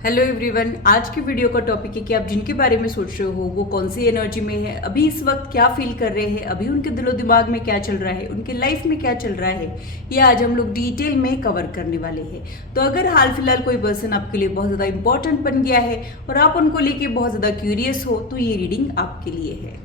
Hello everyone, आज की video का टॉपिक है कि आप जिनके बारे में सोच रहे हो वो कौन सी एनर्जी में है, अभी इस वक्त क्या फील कर रहे हैं, अभी उनके दिलो दिमाग में क्या चल रहा है, उनके लाइफ में क्या चल रहा है, ये आज हम लोग डिटेल में कवर करने वाले हैं। तो अगर हाल फिलहाल कोई पर्सन आपके लिए बहुत ज़्यादा इंपॉर्टेंट बन गया है और आप उनको लेके बहुत ज़्यादा क्यूरियस हो तो ये रीडिंग आपके लिए है।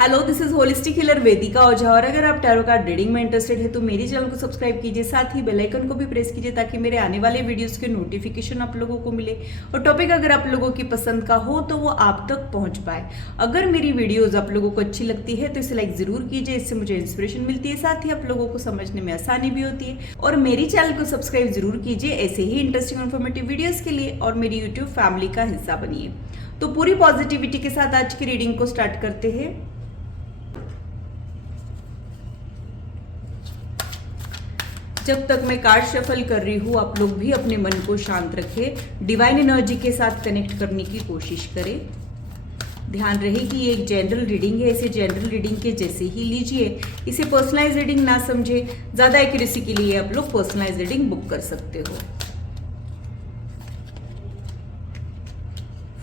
Hello, this is holistic healer Vedika Ojha. और अगर आप टैरो कार्ड रीडिंग में इंटरेस्टेड है तो मेरे चैनल को सब्सक्राइब कीजिए, साथ ही बेल आइकन को भी प्रेस कीजिए ताकि मेरे आने वाले वीडियोस के नोटिफिकेशन आप लोगों को मिले और टॉपिक अगर आप लोगों की पसंद का हो तो वो आप तक पहुंच पाए। अगर मेरी वीडियोस आप लोगों को अच्छी लगती है तो इसे लाइक जरूर कीजिए, इससे मुझे इंस्पिरेशन मिलती है, साथ ही आप लोगों को समझने में आसानी भी होती है। और मेरी चैनल को सब्सक्राइब जरूर कीजिए ऐसे ही इंटरेस्टिंग इन्फॉर्मेटिव वीडियोज के लिए और मेरी यूट्यूब फैमिली का हिस्सा बनिए। तो पूरी पॉजिटिविटी के साथ आज की रीडिंग को स्टार्ट करते हैं। जब तक मैं कार्ड शफल कर रही हूँ आप लोग भी अपने मन को शांत रखें, डिवाइन एनर्जी के साथ कनेक्ट करने की कोशिश करें। ध्यान रहे कि ये एक जनरल रीडिंग है, इसे जनरल रीडिंग के जैसे ही लीजिए, इसे पर्सनलाइज रीडिंग ना समझे। ज़्यादा एक्यूरेसी के लिए आप लोग पर्सनलाइज रीडिंग बुक कर सकते हो।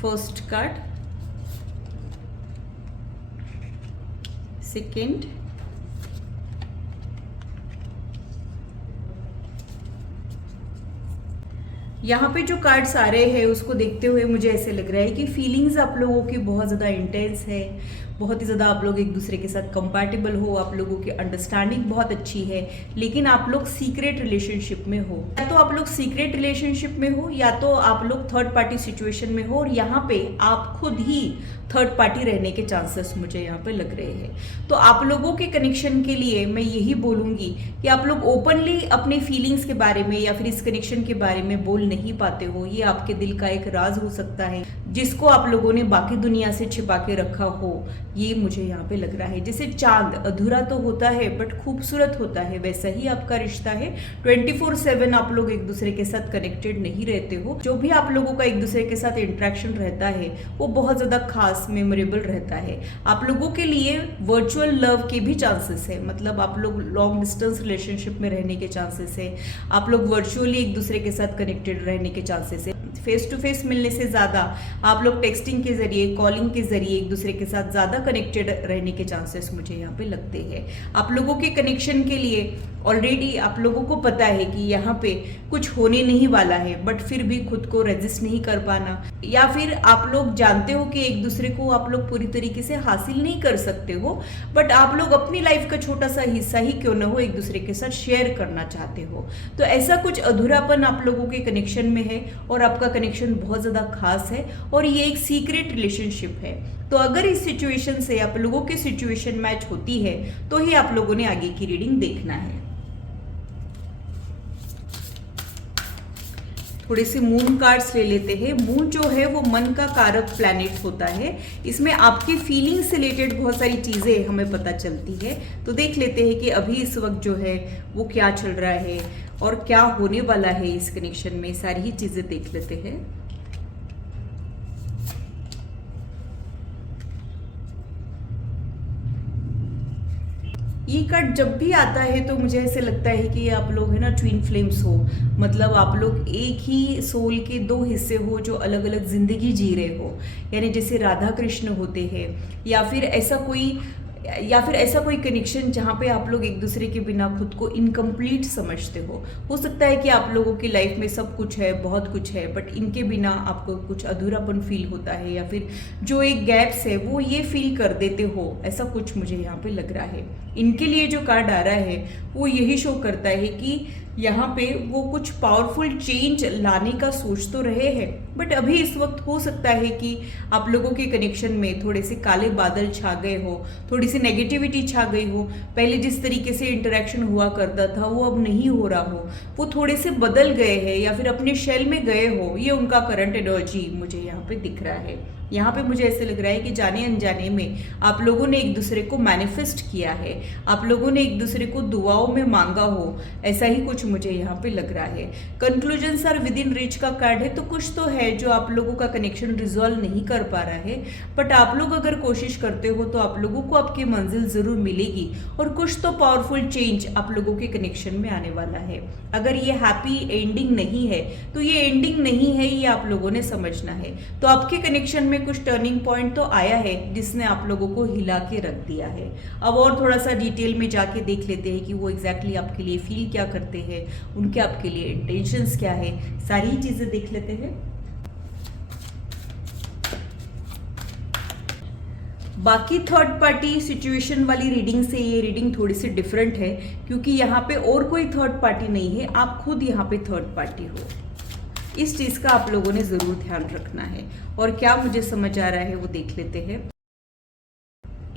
फर्स्ट कार्ड, सेकेंड, यहाँ पे जो कार्ड्स आ रहे हैं उसको देखते हुए मुझे ऐसे लग रहा है कि फीलिंग्स आप लोगों की बहुत ज़्यादा इंटेंस है, बहुत ही ज़्यादा आप लोग एक दूसरे के साथ कंपैटिबल हो, आप लोगों की अंडरस्टैंडिंग बहुत अच्छी है, लेकिन आप लोग सीक्रेट रिलेशनशिप में हो। या तो आप लोग सीक्रेट रिलेशनशिप में हो या तो आप लोग थर्ड पार्टी सिचुएशन में हो और यहाँ पे आप खुद ही थर्ड पार्टी रहने के चांसेस मुझे यहाँ पे लग रहे हैं। तो आप लोगों के कनेक्शन के लिए मैं यही बोलूँगी कि आप लोग ओपनली अपने फीलिंग्स के बारे में या फिर इस कनेक्शन के बारे में बोल नहीं पाते हो। ये आपके दिल का एक राज हो सकता है जिसको आप लोगों ने बाकी दुनिया से छिपा के रखा हो, ये मुझे यहाँ पे लग रहा है। जैसे चांद अधूरा तो होता है बट खूबसूरत होता है, वैसा ही आपका रिश्ता है। 24/7 आप लोग एक दूसरे के साथ कनेक्टेड नहीं रहते हो। जो भी आप लोगों का एक दूसरे के साथ इंटरेक्शन रहता है वो बहुत ज़्यादा खास मेमोरेबल रहता है। आप लोगों के लिए वर्चुअल लव के भी चांसेस है, मतलब आप लोग लॉन्ग डिस्टेंस रिलेशनशिप में रहने के चांसेस है, आप लोग वर्चुअली एक दूसरे के साथ कनेक्टेड रहने के चांसेस है। फेस टू फेस मिलने से ज़्यादा आप लोग टेक्सटिंग के जरिए, कॉलिंग के जरिए एक दूसरे के साथ ज़्यादा कनेक्टेड रहने के चांसेस मुझे यहाँ पे लगते हैं। आप लोगों के कनेक्शन के लिए ऑलरेडी आप लोगों को पता है कि यहाँ पे कुछ होने नहीं वाला है, बट फिर भी खुद को रेजिस्ट नहीं कर पाना, या फिर आप लोग जानते हो कि एक दूसरे को आप लोग पूरी तरीके से हासिल नहीं कर सकते हो, बट आप लोग अपनी लाइफ का छोटा सा हिस्सा ही क्यों ना हो एक दूसरे के साथ शेयर करना चाहते हो। तो ऐसा कुछ अधूरापन आप लोगों के कनेक्शन में है और आपका कनेक्शन बहुत ज़्यादा खास है और ये एक सीक्रेट रिलेशनशिप है। तो अगर इस सिचुएशन से आप लोगों की सिचुएशन मैच होती है तो ही आप लोगों ने आगे की रीडिंग देखना है। थोड़े से मून कार्ड्स ले लेते हैं। मून जो है वो मन का कारक प्लैनेट होता है, इसमें आपकी फीलिंग से रिलेटेड बहुत सारी चीज़ें हमें पता चलती है। तो देख लेते हैं कि अभी इस वक्त जो है वो क्या चल रहा है और क्या होने वाला है इस कनेक्शन में, सारी ही चीज़ें देख लेते हैं। ये कार्ड जब भी आता है तो मुझे ऐसे लगता है कि आप लोग है ना ट्विन फ्लेम्स हो, मतलब आप लोग एक ही सोल के दो हिस्से हो जो अलग अलग जिंदगी जी रहे हो। यानी जैसे राधा कृष्ण होते हैं या फिर ऐसा कोई कनेक्शन जहाँ पे आप लोग एक दूसरे के बिना खुद को इनकम्प्लीट समझते हो सकता है कि आप लोगों की लाइफ में सब कुछ है, बहुत कुछ है, बट इनके बिना आपको कुछ अधूरापन फील होता है या फिर जो एक गैप्स है वो ये फील कर देते हो, ऐसा कुछ मुझे यहाँ पे लग रहा है। इनके लिए जो कार्ड आ रहा है वो यही शो करता है कि यहाँ पे वो कुछ पावरफुल चेंज लाने का सोच तो रहे हैं, बट अभी इस वक्त हो सकता है कि आप लोगों के कनेक्शन में थोड़े से काले बादल छा गए हो, थोड़ी सी नेगेटिविटी छा गई हो। पहले जिस तरीके से इंटरेक्शन हुआ करता था वो अब नहीं हो रहा हो, वो थोड़े से बदल गए हैं या फिर अपने शेल में गए हो। ये उनका करंट एनर्जी मुझे यहाँ पे दिख रहा है। यहाँ पे मुझे ऐसे लग रहा है कि जाने अनजाने में आप लोगों ने एक दूसरे को मैनिफेस्ट किया है, आप लोगों ने एक दूसरे को दुआओं में मांगा हो, ऐसा ही कुछ मुझे यहाँ पे लग रहा है। Conclusions are within reach का कार्ड है, तो कुछ तो है जो आप लोगों का कनेक्शन रिजॉल्व नहीं कर पा रहा है, बट आप लोग अगर कोशिश करते हो तो आप लोगों को आपकी मंजिल जरूर मिलेगी और कुछ तो पावरफुल चेंज आप लोगों के कनेक्शन में आने वाला है। अगर ये हैप्पी एंडिंग नहीं है तो ये एंडिंग नहीं है, ये आप लोगों ने समझना है। तो आपके कनेक्शन में कुछ टर्निंग पॉइंट तो आया है जिसने आप लोगों को हिला के रख दिया है। अब और थोड़ा सा डिटेल में जाके देख लेते हैं कि वो एग्जैक्टली आपके लिए फील क्या करते हैं, उनके आपके लिए इंटेंशंस क्या है, सारी चीजें देख लेते हैं। बाकी थर्ड पार्टी सिचुएशन वाली रीडिंग से ये रीडिंग थोड़ी सी डिफरेंट है, क्योंकि यहाँ पे और कोई थर्ड पार्टी नहीं है, आप खुद यहाँ पे थर्ड पार्टी हो। इस चीज का आप लोगों ने जरूर ध्यान रखना है। और क्या मुझे समझ आ रहा है वो देख लेते हैं।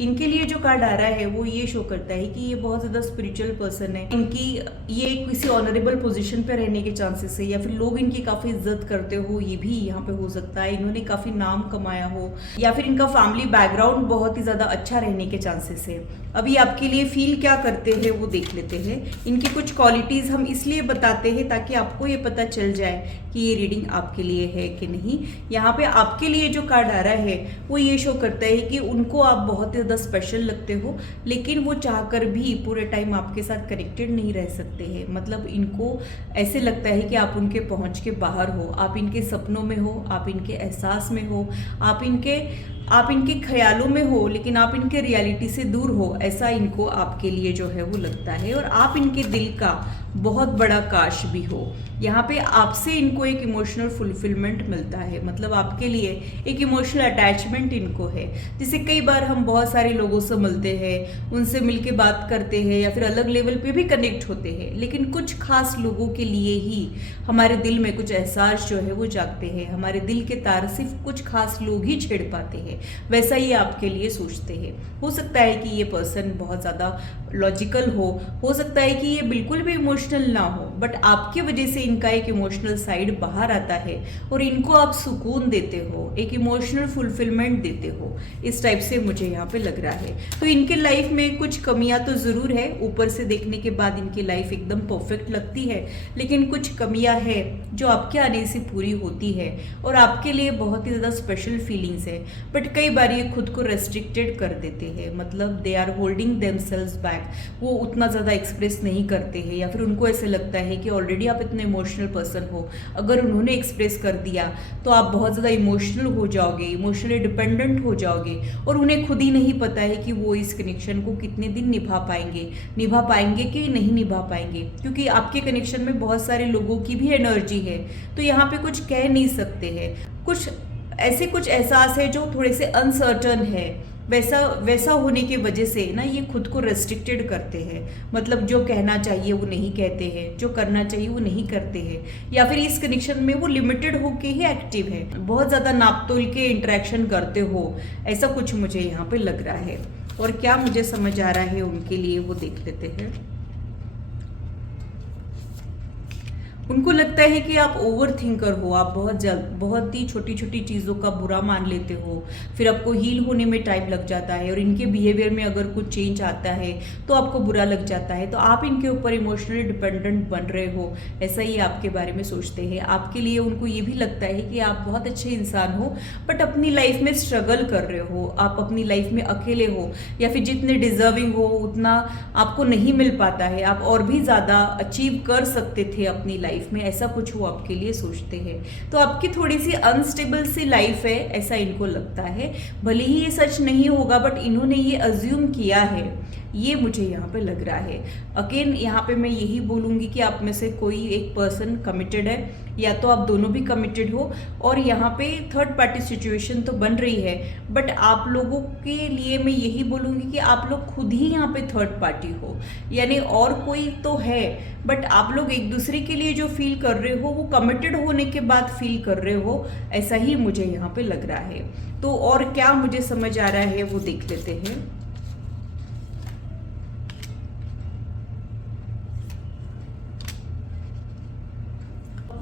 इनके लिए जो कार्ड आ रहा है वो ये शो करता है कि ये बहुत ज़्यादा स्पिरिचुअल पर्सन है, इनकी ये किसी ऑनरेबल पोजीशन पे रहने के चांसेस है, या फिर लोग इनकी काफ़ी इज्जत करते हो, ये भी यहाँ पे हो सकता है। इन्होंने काफ़ी नाम कमाया हो, या फिर इनका फैमिली बैकग्राउंड बहुत ही ज़्यादा अच्छा रहने के चांसेस है। अभी आपके लिए फील क्या करते हैं वो देख लेते हैं। इनकी कुछ क्वालिटीज़ हम इसलिए बताते हैं ताकि आपको ये पता चल जाए कि ये रीडिंग आपके लिए है कि नहीं। यहाँ पे आपके लिए जो कार्ड आ रहा है वो ये शो करता है कि उनको आप बहुत ही ज़्यादा स्पेशल लगते हो, लेकिन वो चाहकर भी पूरे टाइम आपके साथ कनेक्टेड नहीं रह सकते हैं। मतलब इनको ऐसे लगता है कि आप उनके पहुंच के बाहर हो, आप इनके सपनों में हो, आप इनके एहसास में हो, आप इनके ख्यालों में हो, लेकिन आप इनके रियलिटी से दूर हो, ऐसा इनको आपके लिए जो है वो लगता है। और आप इनके दिल का बहुत बड़ा काश भी हो। यहाँ पे आपसे इनको एक इमोशनल फुलफिलमेंट मिलता है, मतलब आपके लिए एक इमोशनल अटैचमेंट इनको है। जैसे कई बार हम बहुत सारे लोगों से मिलते हैं, उनसे मिलके बात करते हैं, या फिर अलग लेवल पे भी कनेक्ट होते हैं, लेकिन कुछ खास लोगों के लिए ही हमारे दिल में कुछ एहसास जो है वो जागते हैं। हमारे दिल के तार सिर्फ कुछ खास लोग ही छेड़ पाते हैं। वैसा ही आपके लिए सोचते हैं। हो सकता है कि ये पर्सन बहुत ज़्यादा लॉजिकल हो सकता है कि ये बिल्कुल भी इमोशनल ना हो, बट आपकी वजह से इनका एक इमोशनल साइड बाहर आता है और इनको आप सुकून देते हो, एक इमोशनल फुलफिलमेंट देते हो। इस टाइप से मुझे यहाँ पे लग रहा है। तो इनके लाइफ में कुछ कमियां तो ज़रूर है, ऊपर से देखने के बाद इनकी लाइफ एकदम परफेक्ट लगती है, लेकिन कुछ कमियां है जो आपके आने से पूरी होती है और आपके लिए बहुत ही ज़्यादा स्पेशल फीलिंग्स है। बट कई बार ये खुद को रेस्ट्रिक्टेड कर देते हैं, मतलब they are holding themselves back. वो उतना ज़्यादा एक्सप्रेस नहीं करते हैं, या फिर उनको ऐसे लगता है कि ऑलरेडी आप इतने इमोशनल पर्सन हो, अगर उन्होंने एक्सप्रेस कर दिया तो आप बहुत ज़्यादा इमोशनल हो जाओगे, इमोशनली डिपेंडेंट हो जाओगे, और उन्हें खुद ही नहीं पता है कि वो इस कनेक्शन को कितने दिन निभा पाएंगे कि नहीं निभा पाएंगे, क्योंकि आपके कनेक्शन में बहुत सारे लोगों की भी एनर्जी है। तो यहाँ पे कुछ कह नहीं सकते हैं, कुछ एहसास है जो थोड़े से अनसर्टन है। वैसा होने की वजह से ना ये खुद को रेस्ट्रिक्टेड करते हैं, मतलब जो कहना चाहिए वो नहीं कहते हैं, जो करना चाहिए वो नहीं करते हैं, या फिर इस कनेक्शन में वो लिमिटेड होके ही एक्टिव है, बहुत ज़्यादा नापतोल के इंटरेक्शन करते हो, ऐसा कुछ मुझे यहाँ पे लग रहा है। और क्या मुझे समझ आ रहा है उनके लिए वो देख लेते हैं। उनको लगता है कि आप ओवर थिंकर हो, आप बहुत ही छोटी छोटी चीज़ों का बुरा मान लेते हो, फिर आपको हील होने में टाइम लग जाता है, और इनके बिहेवियर में अगर कुछ चेंज आता है तो आपको बुरा लग जाता है। तो आप इनके ऊपर इमोशनली डिपेंडेंट बन रहे हो, ऐसा ही आपके बारे में सोचते हैं। आपके लिए उनको ये भी लगता है कि आप बहुत अच्छे इंसान हो, बट अपनी लाइफ में स्ट्रगल कर रहे हो, आप अपनी लाइफ में अकेले हो, या फिर जितने डिजर्विंग हो उतना आपको नहीं मिल पाता है, आप और भी ज़्यादा अचीव कर सकते थे अपनी लाइफ में, ऐसा कुछ वो आपके लिए सोचते हैं। तो आपकी थोड़ी सी अनस्टेबल सी लाइफ है, ऐसा इनको लगता है। भले ही ये सच नहीं होगा, बट इन्होंने ये अज्यूम किया है, ये मुझे यहाँ पे लग रहा है। अगेन यहाँ पे मैं यही बोलूँगी कि आप में से कोई एक पर्सन कमिटेड है, या तो आप दोनों भी कमिटेड हो, और यहाँ पे थर्ड पार्टी सिचुएशन तो बन रही है, बट आप लोगों के लिए मैं यही बोलूँगी कि आप लोग खुद ही यहाँ पे थर्ड पार्टी हो, यानी और कोई तो है, बट आप लोग एक दूसरे के लिए जो फील कर रहे हो वो कमिटेड होने के बाद फील कर रहे हो, ऐसा ही मुझे यहाँ पे लग रहा है। तो और क्या मुझे समझ आ रहा है वो देख लेते हैं।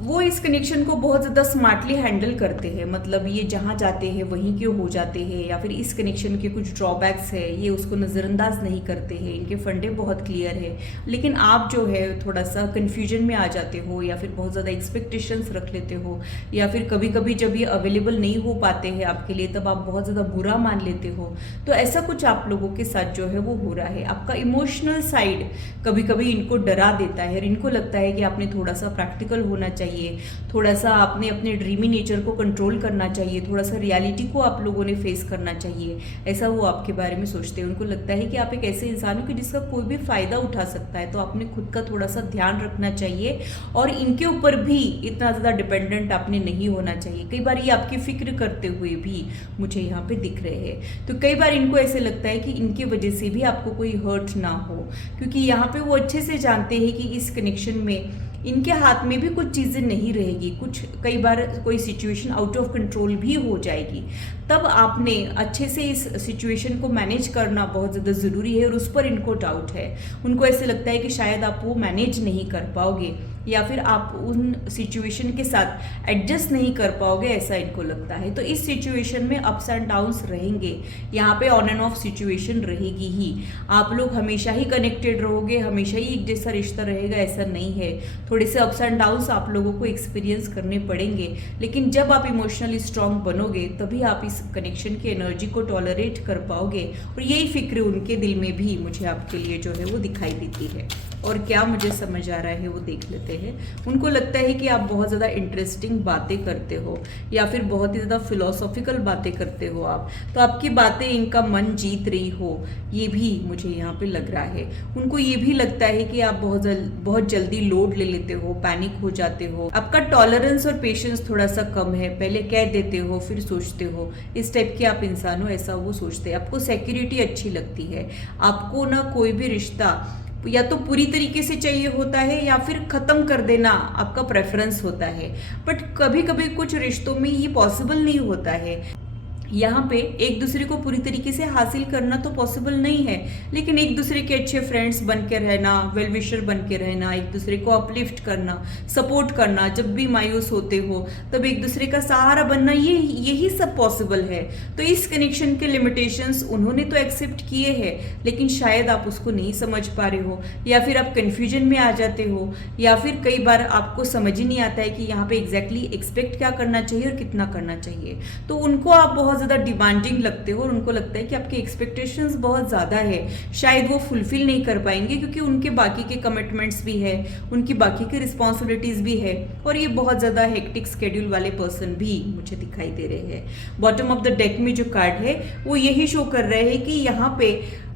वो इस कनेक्शन को बहुत ज़्यादा स्मार्टली हैंडल करते हैं, मतलब ये जहाँ जाते हैं वहीं के हो जाते हैं, या फिर इस कनेक्शन के कुछ ड्रॉबैक्स है ये उसको नज़रअंदाज नहीं करते हैं, इनके फंडे बहुत क्लियर है। लेकिन आप जो है थोड़ा सा कन्फ्यूजन में आ जाते हो, या फिर बहुत ज़्यादा एक्सपेक्टेशंस रख लेते हो, या फिर कभी कभी जब ये अवेलेबल नहीं हो पाते हैं आपके लिए तब आप बहुत ज़्यादा बुरा मान लेते हो। तो ऐसा कुछ आप लोगों के साथ जो है वो हो रहा है। आपका इमोशनल साइड कभी कभी इनको डरा देता है और इनको लगता है कि आपने थोड़ा सा प्रैक्टिकल होना चाहिए, थोड़ा सा आपने अपने ड्रीमी नेचर को कंट्रोल करना चाहिए, थोड़ा सा रियलिटी को आप लोगों ने फेस करना चाहिए, ऐसा वो आपके बारे में सोचते हैं। उनको लगता है कि आप एक ऐसे इंसान हो कि जिसका कोई भी फ़ायदा उठा सकता है, तो आपने खुद का थोड़ा सा ध्यान रखना चाहिए और इनके ऊपर भी इतना ज़्यादा डिपेंडेंट आपने नहीं होना चाहिए। कई बार ये आपकी फिक्र करते हुए भी मुझे यहाँ पे दिख रहे हैं, तो कई बार इनको ऐसे लगता है कि इनकी वजह से भी आपको कोई हर्ट ना हो, क्योंकि यहाँ पे वो अच्छे से जानते हैं कि इस कनेक्शन में इनके हाथ में भी कुछ चीज़ें नहीं रहेगी, कुछ कई बार कोई सिचुएशन आउट ऑफ कंट्रोल भी हो जाएगी। तब आपने अच्छे से इस सिचुएशन को मैनेज करना बहुत ज़्यादा ज़रूरी है और उस पर इनको डाउट है। उनको ऐसे लगता है कि शायद आप वो मैनेज नहीं कर पाओगे या फिर आप उन सिचुएशन के साथ एडजस्ट नहीं कर पाओगे, ऐसा इनको लगता है। तो इस सिचुएशन में अप्स एंड डाउन्स रहेंगे, यहाँ पे ऑन एंड ऑफ सिचुएशन रहेगी ही। आप लोग हमेशा ही कनेक्टेड रहोगे, हमेशा ही एक जैसा रिश्ता रहेगा ऐसा नहीं है। थोड़े से अप्स एंड डाउन्स आप लोगों को एक्सपीरियंस करने पड़ेंगे, लेकिन जब आप इमोशनली स्ट्रांग बनोगे तभी आप इस कनेक्शन की एनर्जी को टॉलरेट कर पाओगे। और यही फिक्र उनके दिल में भी मुझे आपके लिए जो है वो दिखाई देती है। और क्या मुझे समझ आ रहा है वो देख लेते हैं। उनको लगता है कि आप बहुत ज़्यादा इंटरेस्टिंग बातें करते हो या फिर बहुत ही ज़्यादा फिलोसॉफिकल बातें करते हो आप, तो आपकी बातें इनका मन जीत रही हो, ये भी मुझे यहाँ पे लग रहा है। उनको ये भी लगता है कि आप बहुत जल्दी लोड ले लेते हो, पैनिक हो जाते हो, आपका टॉलरेंस और पेशेंस थोड़ा सा कम है, पहले कह देते हो फिर सोचते हो, इस टाइप के आप इंसान हो, ऐसा वो सोचते हैं। आपको सिक्योरिटी अच्छी लगती है, आपको ना कोई भी रिश्ता या तो पूरी तरीके से चाहिए होता है या फिर ख़त्म कर देना आपका प्रेफरेंस होता है। बट कभी कभी कुछ रिश्तों में ये पॉसिबल नहीं होता है। यहाँ पे एक दूसरे को पूरी तरीके से हासिल करना तो पॉसिबल नहीं है, लेकिन एक दूसरे के अच्छे फ्रेंड्स बन के रहना, वेल विशर बन के रहना, एक दूसरे को अपलिफ्ट करना, सपोर्ट करना, जब भी मायूस होते हो तब एक दूसरे का सहारा बनना, यही सब पॉसिबल है। तो इस कनेक्शन के लिमिटेशंस उन्होंने तो एक्सेप्ट किए हैं, लेकिन शायद आप उसको नहीं समझ पा रहे हो, या फिर आप कन्फ्यूजन में आ जाते हो, या फिर कई बार आपको समझ ही नहीं आता है कि यहाँ पे एग्जैक्टली एक्सपेक्ट क्या करना चाहिए और कितना करना चाहिए। तो उनको आप बहुत ज़्यादा डिमांडिंग लगते हो और उनको लगता है कि आपके एक्सपेक्टेशंस बहुत ज़्यादा है, शायद वो फुलफिल नहीं कर पाएंगे, क्योंकि उनके बाकी के कमिटमेंट्स भी है, उनकी बाकी की रिस्पॉन्सिबिलिटीज़ भी है, और ये बहुत ज़्यादा हेक्टिक स्केड्यूल वाले पर्सन भी मुझे दिखाई दे रहे हैं। बॉटम ऑफ द डेक में जो कार्ड है वो यही शो कर रहे हैं कि यहाँ पे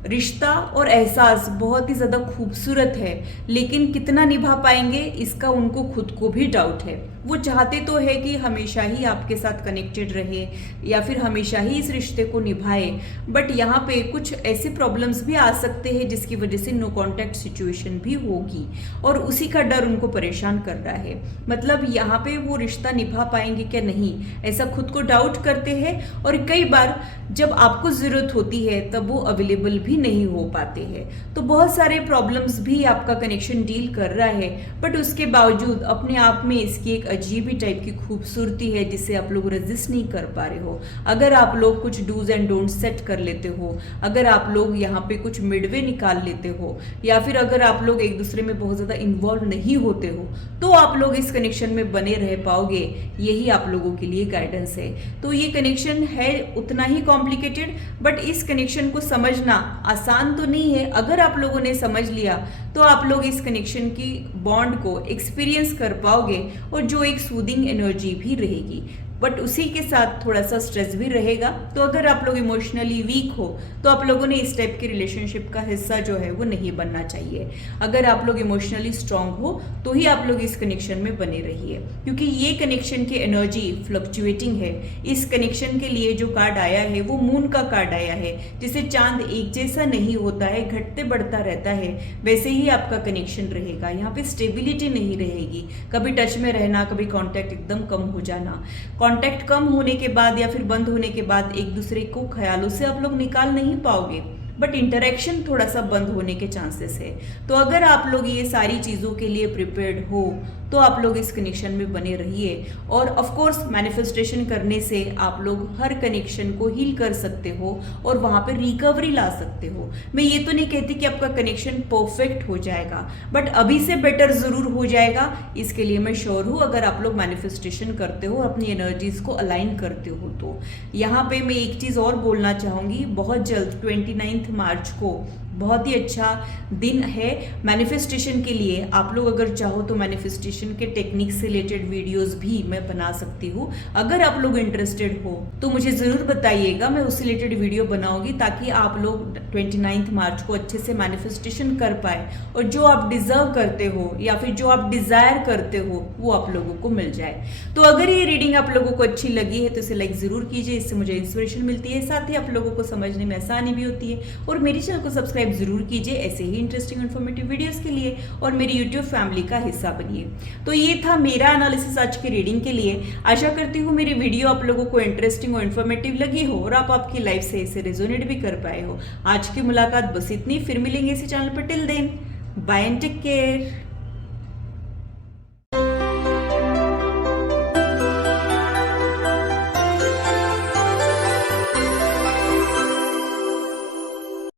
रिश्ता और एहसास बहुत ही ज़्यादा खूबसूरत है, लेकिन कितना निभा पाएंगे इसका उनको खुद को भी डाउट है। वो चाहते तो है कि हमेशा ही आपके साथ कनेक्टेड रहे या फिर हमेशा ही इस रिश्ते को निभाए, बट यहाँ पे कुछ ऐसे प्रॉब्लम्स भी आ सकते हैं जिसकी वजह से नो कॉन्टैक्ट सिचुएशन भी होगी, और उसी का डर उनको परेशान कर रहा है। मतलब यहाँ पे वो रिश्ता निभा पाएंगे क्या नहीं, ऐसा खुद को डाउट करते हैं, और कई बार जब आपको ज़रूरत होती है तब वो अवेलेबल भी नहीं हो पाते हैं। तो बहुत सारे प्रॉब्लम्स भी आपका कनेक्शन डील कर रहा है, बट उसके बावजूद अपने आप में इसकी एक अजीब ही टाइप की खूबसूरती है जिसे आप लोग रेजिस्ट नहीं कर पा रहे हो। अगर आप लोग कुछ डूज एंड डोंट सेट कर लेते हो, अगर आप लोग यहाँ पे कुछ मिडवे निकाल लेते हो, या फिर अगर आप लोग एक दूसरे में बहुत ज़्यादा इन्वॉल्व नहीं होते हो, तो आप लोग इस कनेक्शन में बने रह पाओगे। यही आप लोगों के लिए गाइडेंस है। तो ये कनेक्शन है उतना ही कॉम्प्लिकेटेड, बट इस कनेक्शन को समझना आसान तो नहीं है। अगर आप लोगों ने समझ लिया तो आप लोग इस कनेक्शन की बॉन्ड को एक्सपीरियंस कर पाओगे, और जो एक सूदिंग एनर्जी भी रहेगी, बट उसी के साथ थोड़ा सा स्ट्रेस भी रहेगा। तो अगर आप लोग इमोशनली वीक हो तो आप लोगों ने इस टाइप के रिलेशनशिप का हिस्सा जो है वो नहीं बनना चाहिए। अगर आप लोग इमोशनली स्ट्रांग हो तो ही आप लोग इस कनेक्शन में बने रहिए, क्योंकि ये कनेक्शन की एनर्जी फ्लक्चुएटिंग है। इस कनेक्शन के लिए जो कार्ड आया है वो मून का कार्ड आया है, जिसे चांद एक जैसा नहीं होता है, घटते बढ़ता रहता है, वैसे ही आपका कनेक्शन रहेगा। यहाँ पे स्टेबिलिटी नहीं रहेगी, कभी टच में रहना, कभी कॉन्टैक्ट एकदम कम हो जाना। कांटेक्ट कम होने के बाद या फिर बंद होने के बाद एक दूसरे को ख्यालों से आप लोग निकाल नहीं पाओगे, बट इंटरेक्शन थोड़ा सा बंद होने के चांसेस है। तो अगर आप लोग ये सारी चीज़ों के लिए प्रिपेयर्ड हो तो आप लोग इस कनेक्शन में बने रहिए। और ऑफ कोर्स मैनिफेस्टेशन करने से आप लोग हर कनेक्शन को हील कर सकते हो और वहाँ पे रिकवरी ला सकते हो। मैं ये तो नहीं कहती कि आपका कनेक्शन परफेक्ट हो जाएगा, बट अभी से बेटर ज़रूर हो जाएगा, इसके लिए मैं श्योर हूँ। अगर आप लोग मैनिफेस्टेशन करते हो, अपनी एनर्जीज को अलाइन करते हो तो। यहाँ पे मैं एक चीज़ और बोलना चाहूँगी, बहुत जल्द 29 मार्च को बहुत ही अच्छा दिन है मैनिफेस्टेशन के लिए। आप लोग अगर चाहो तो मैनिफेस्टेशन के टेक्निक से रिलेटेड वीडियोस भी मैं बना सकती हूँ। अगर आप लोग इंटरेस्टेड हो तो मुझे ज़रूर बताइएगा, मैं उससे रिलेटेड वीडियो बनाऊंगी ताकि आप लोग 29 मार्च को अच्छे से मैनिफेस्टेशन कर पाए और जो आप डिजर्व करते हो या फिर जो आप डिज़ायर करते हो वो आप लोगों को मिल जाए। तो अगर ये रीडिंग आप लोगों को अच्छी लगी है तो इसे लाइक ज़रूर कीजिए, इससे मुझे इंस्पिरेशन मिलती है, साथ ही आप लोगों को समझने में आसानी भी होती है। और मेरे चैनल को सब्सक्राइब जरूर कीजिए ऐसे ही इंटरेस्टिंग इन्फॉर्मेटिव वीडियोस के लिए, और मेरी यूट्यूब फैमिली का हिस्सा बनिए। तो ये था मेरा एनालिसिस आज की रीडिंग के लिए। आशा करती हूँ मेरी वीडियो आप लोगों को इंटरेस्टिंग और इन्फॉर्मेटिव लगी हो और आप आपकी लाइफ से इसे रेजोनेट भी कर पाए हो। आज की मुलाकात बस इतनी, फिर मिलेंगे इसी चैनल पर। Till then bye and take care.